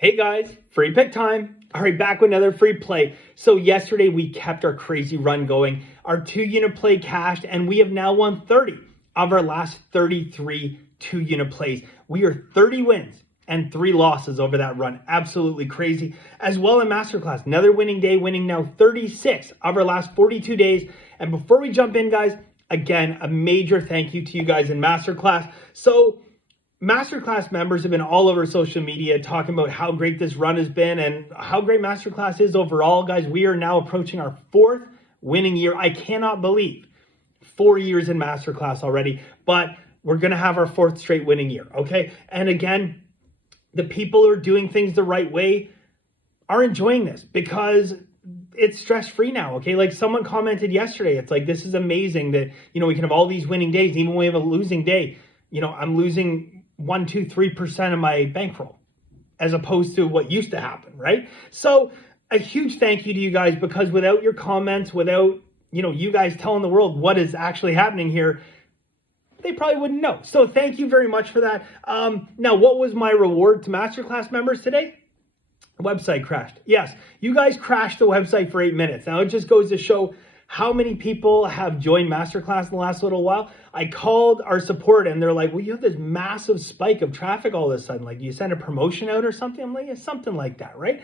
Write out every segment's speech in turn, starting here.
Hey guys, free pick time. All right, back with another free play. So yesterday we kept our crazy run going. Our 2-unit play cashed and we have now won 30 of our last 33 2-unit plays. We are 30 wins and 3 losses over that run. Absolutely crazy. As well in Masterclass, another winning day, winning now 36 of our last 42 days. And before we jump in, guys, again, a major thank you to you guys in Masterclass. So Masterclass members have been all over social media talking about how great this run has been and how great Masterclass is overall. Guys, we are now approaching our 4th winning year. I cannot believe 4 years in Masterclass already, but we're going to have our 4th straight winning year, okay? And again, the people who are doing things the right way are enjoying this because it's stress-free now, okay? Like someone commented yesterday, it's like, this is amazing that, we can have all these winning days, even when we have a losing day. I'm losing 1, 2, 3% of my bankroll as opposed to what used to happen, right? So a huge thank you to you guys, because without your comments, without, you guys telling the world what is actually happening here, they probably wouldn't know. So thank you very much for that. Now, what was my reward to Masterclass members today? Website crashed. Yes, you guys crashed the website for 8 minutes. Now it just goes to show how many people have joined Masterclass in the last little while. I called our support and they're like, well, you have this massive spike of traffic all of a sudden. Like, you send a promotion out or something? I'm like, yeah, something like that, right?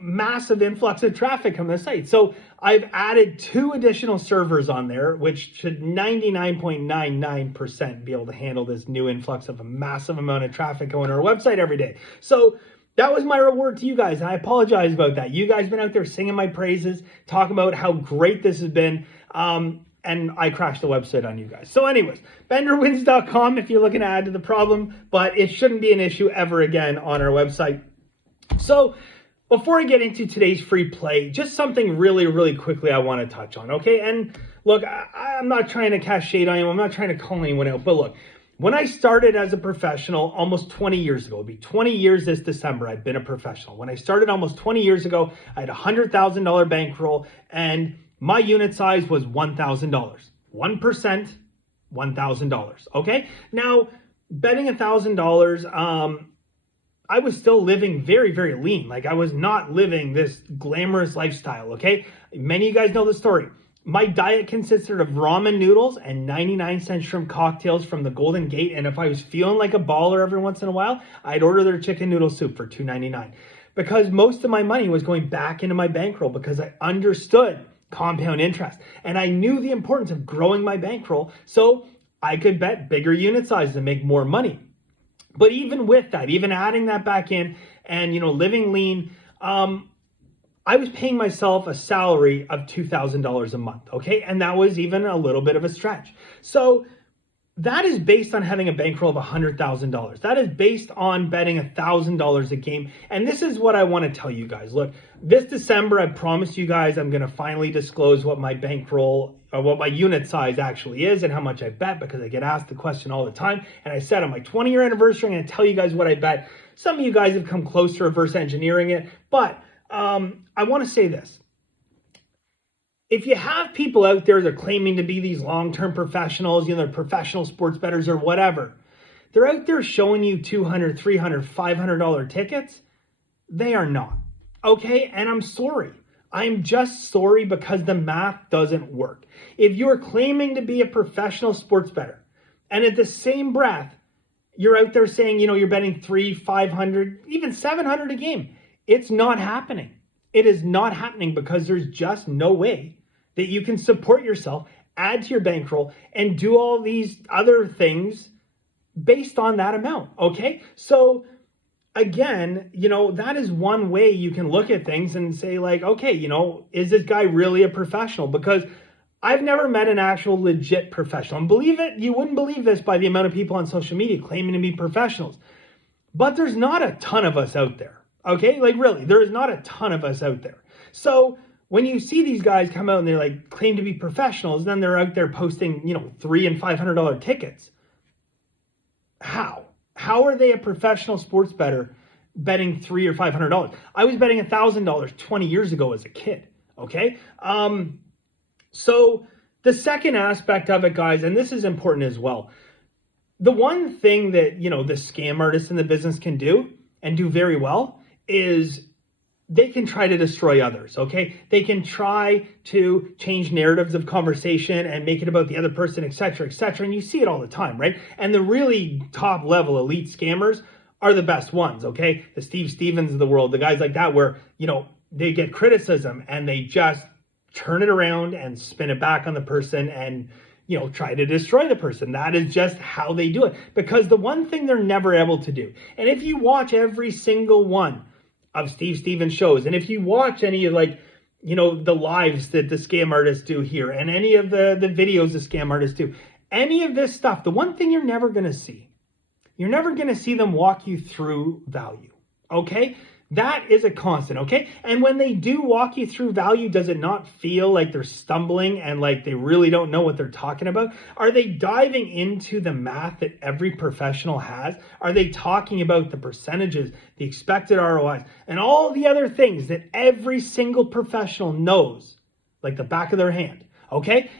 Massive influx of traffic on the site. So I've added 2 additional servers on there, which should 99.99% be able to handle this new influx of a massive amount of traffic going to our website every day. So that was my reward to you guys. And I apologize about that. You guys have been out there singing my praises, talking about how great this has been. And I crashed the website on you guys. So anyways, benderwins.com if you're looking to add to the problem, but it shouldn't be an issue ever again on our website. So before I get into today's free play, just something really, really quickly I want to touch on, okay? And look, I'm not trying to cast shade on anyone. I'm not trying to call anyone out, but look, when I started as a professional almost 20 years ago, it'll be 20 years this December, I've been a professional. When I started almost 20 years ago, I had a $100,000 bankroll and my unit size was $1,000. 1%, $1,000, okay? Now, betting $1,000, I was still living very, very lean. Like, I was not living this glamorous lifestyle, okay? Many of you guys know the story. My diet consisted of ramen noodles and 99-cent shrimp cocktails from the Golden Gate. And if I was feeling like a baller every once in a while, I'd order their chicken noodle soup for $2.99. Because most of my money was going back into my bankroll because I understood compound interest. And I knew the importance of growing my bankroll so I could bet bigger unit sizes and make more money. But even with that, even adding that back in and, living lean, I was paying myself a salary of $2,000 a month, okay? And that was even a little bit of a stretch. So that is based on having a bankroll of $100,000. That is based on betting $1,000 a game. And this is what I want to tell you guys. Look, this December, I promised you guys I'm going to finally disclose what my bankroll or what my unit size actually is and how much I bet, because I get asked the question all the time. And I said on my 20-year anniversary, I'm going to tell you guys what I bet. Some of you guys have come close to reverse engineering it, but I want to say this. If you have people out there that are claiming to be these long-term professionals, they're professional sports bettors or whatever, they're out there showing you $200, $300, $500 tickets. They are not, okay? And I'm sorry. I'm just sorry because the math doesn't work. If you're claiming to be a professional sports bettor and at the same breath, you're out there saying, you're betting $300, $500, even $700 a game, it's not happening. It is not happening because there's just no way that you can support yourself, add to your bankroll, and do all these other things based on that amount, okay? So again, that is one way you can look at things and say like, okay, is this guy really a professional? Because I've never met an actual legit professional. And believe it, you wouldn't believe this by the amount of people on social media claiming to be professionals. But there's not a ton of us out there. Okay, like really, there is not a ton of us out there. So when you see these guys come out and they like claim to be professionals, then they're out there posting, $300 and $500 tickets. How are they a professional sports bettor betting $300 or $500? I was betting $1,000 20 years ago as a kid. Okay, so the second aspect of it, guys, and this is important as well. The one thing that the scam artists in the business can do and do very well is they can try to destroy others, okay? They can try to change narratives of conversation and make it about the other person, et cetera, and you see it all the time, right? And the really top level elite scammers are the best ones, okay? The Steve Stevens of the world, the guys like that where, they get criticism and they just turn it around and spin it back on the person and, try to destroy the person. That is just how they do it. Because the one thing they're never able to do, and if you watch every single one of Steve Stevens shows, and if you watch any of the lives that the scam artists do here, and any of the videos the scam artists do, any of this stuff, the one thing you're never going to see, them walk you through value, okay? That is a constant, okay? And when they do walk you through value, does it not feel like they're stumbling and like they really don't know what they're talking about? Are they diving into the math that every professional has? Are they talking about the percentages, the expected ROIs, and all the other things that every single professional knows like the back of their hand, okay?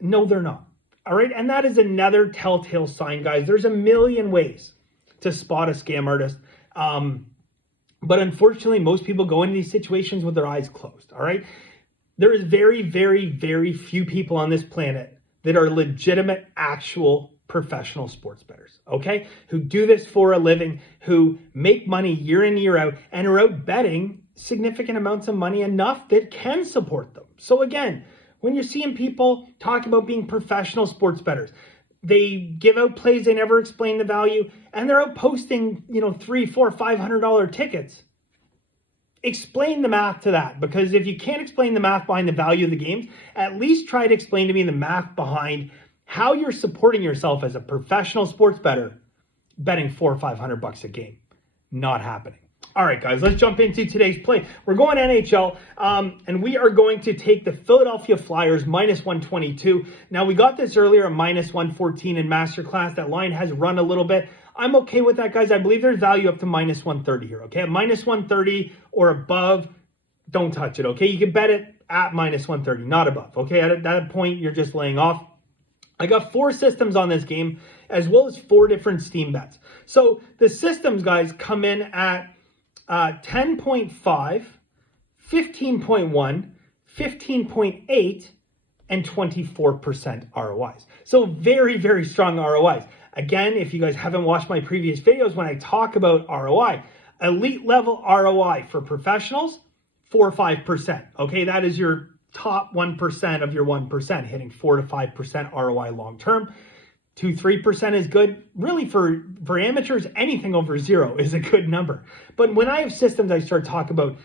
No, they're not, all right? And that is another telltale sign, guys. There's a million ways to spot a scam artist. But unfortunately, most people go into these situations with their eyes closed, all right? There is very, very, very few people on this planet that are legitimate, actual professional sports bettors, okay? Who do this for a living, who make money year in, year out, and are out betting significant amounts of money, enough that can support them. So again, when you're seeing people talk about being professional sports bettors, they give out plays, they never explain the value, and they're out posting, $300, $400, $500 tickets. Explain the math to that, because if you can't explain the math behind the value of the games, at least try to explain to me the math behind how you're supporting yourself as a professional sports bettor betting $400 or $500 a game. Not happening. All right, guys, let's jump into today's play. We're going NHL, and we are going to take the Philadelphia Flyers minus 122. Now, we got this earlier at minus 114 in Masterclass. That line has run a little bit. I'm okay with that, guys. I believe there's value up to minus 130 here, okay? At minus 130 or above, don't touch it, okay? You can bet it at minus 130, not above, okay? At that point, you're just laying off. I got 4 systems on this game, as well as 4 different steam bets. So the systems, guys, come in at 10.5, 15.1, 15.8, and 24% ROIs. So very, very strong ROIs. Again, if you guys haven't watched my previous videos, when I talk about ROI, elite level ROI for professionals, 4 or 5%. Okay, that is your top 1% of your 1%, hitting 4 to 5% ROI long term. 2-3% is good. Really, for amateurs, anything over 0 is a good number. But when I have systems, I start talking about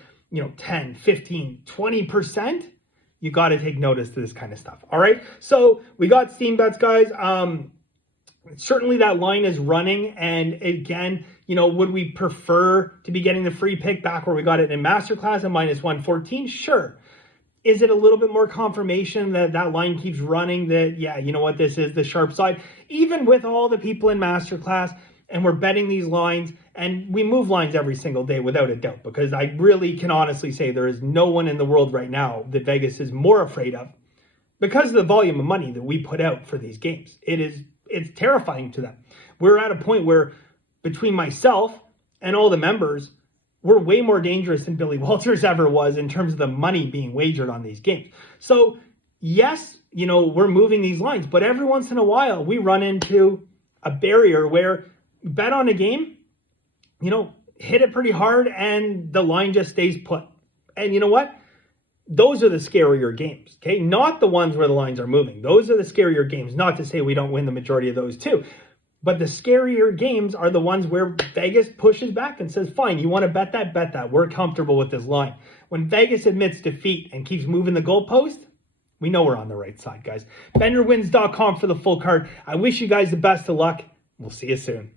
10, 15, 20%. You got to take notice to this kind of stuff. All right. So we got steam bets, guys. Certainly that line is running. And again, would we prefer to be getting the free pick back where we got it in Masterclass at minus 114? Sure. Is it a little bit more confirmation that that line keeps running, that, yeah, you know what, this is the sharp side? Even with all the people in Masterclass, and we're betting these lines, and we move lines every single day without a doubt, because I really can honestly say there is no one in the world right now that Vegas is more afraid of because of the volume of money that we put out for these games. It's terrifying to them. We're at a point where between myself and all the members, we're way more dangerous than Billy Walters ever was in terms of the money being wagered on these games. So yes, we're moving these lines, but every once in a while we run into a barrier where bet on a game, hit it pretty hard and the line just stays put. And you know what? Those are the scarier games, okay? Not the ones where the lines are moving. Those are the scarier games. Not to say we don't win the majority of those too. But the scarier games are the ones where Vegas pushes back and says, fine, you want to bet that? Bet that. We're comfortable with this line. When Vegas admits defeat and keeps moving the goalpost, we know we're on the right side, guys. BenderWins.com for the full card. I wish you guys the best of luck. We'll see you soon.